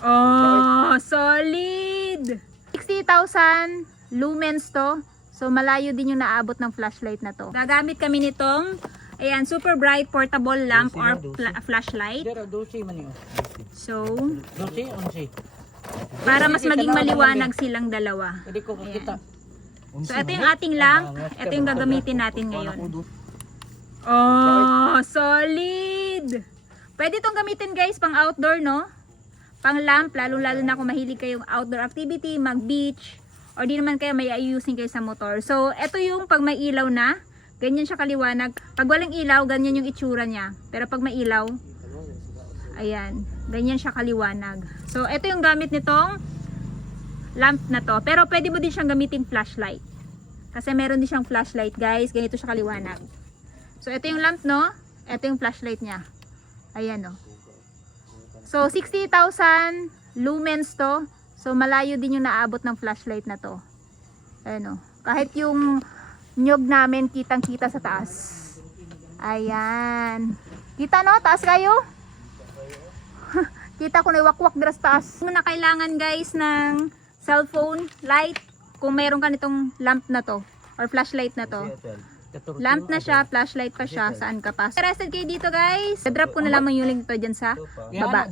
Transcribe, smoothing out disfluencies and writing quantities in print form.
Oh, solid! 60,000 lumens to. So, malayo din yung naabot ng flashlight na to. Gagamit kami nitong, ayan, super bright portable lamp or flashlight. So, para mas maging maliwanag silang dalawa. Ayan. So, ito yung ating lamp. Ito yung gagamitin natin ngayon. Oh, solid! Pwede itong gamitin guys pang outdoor, no? Pang lamp, lalo-lalo na kung mahilig kayong outdoor activity, mag-beach, or di naman kayo may ayusin kayo sa motor. So, ito yung pag may ilaw na, ganyan siya kaliwanag. Pag walang ilaw, ganyan yung itsura niya. Pero pag may ilaw, ayan, ganyan siya kaliwanag. So, ito yung gamit nitong lamp na to. Pero pwede mo din siyang gamitin flashlight. Kasi meron din siyang flashlight, guys. Ganito siya kaliwanag. So, ito yung lamp, no? Ito yung flashlight niya. Ayan, no? So, 60,000 lumens to. So, malayo din yung naabot ng flashlight na to. Ayan, no? Kahit yung nyog namin, kitang-kita sa taas. Ayan. Kita, no? Taas kayo? Kita ko na wakwak dira sa taas. Muna kailangan, guys, ng cellphone light. Kung mayroon ka nitong lamp na to. Or flashlight na to. Lamp na siya, flashlight pa siya, saan ka pa. Interested kayo dito guys? I-drop ko na lamang yung link to dyan sa baba.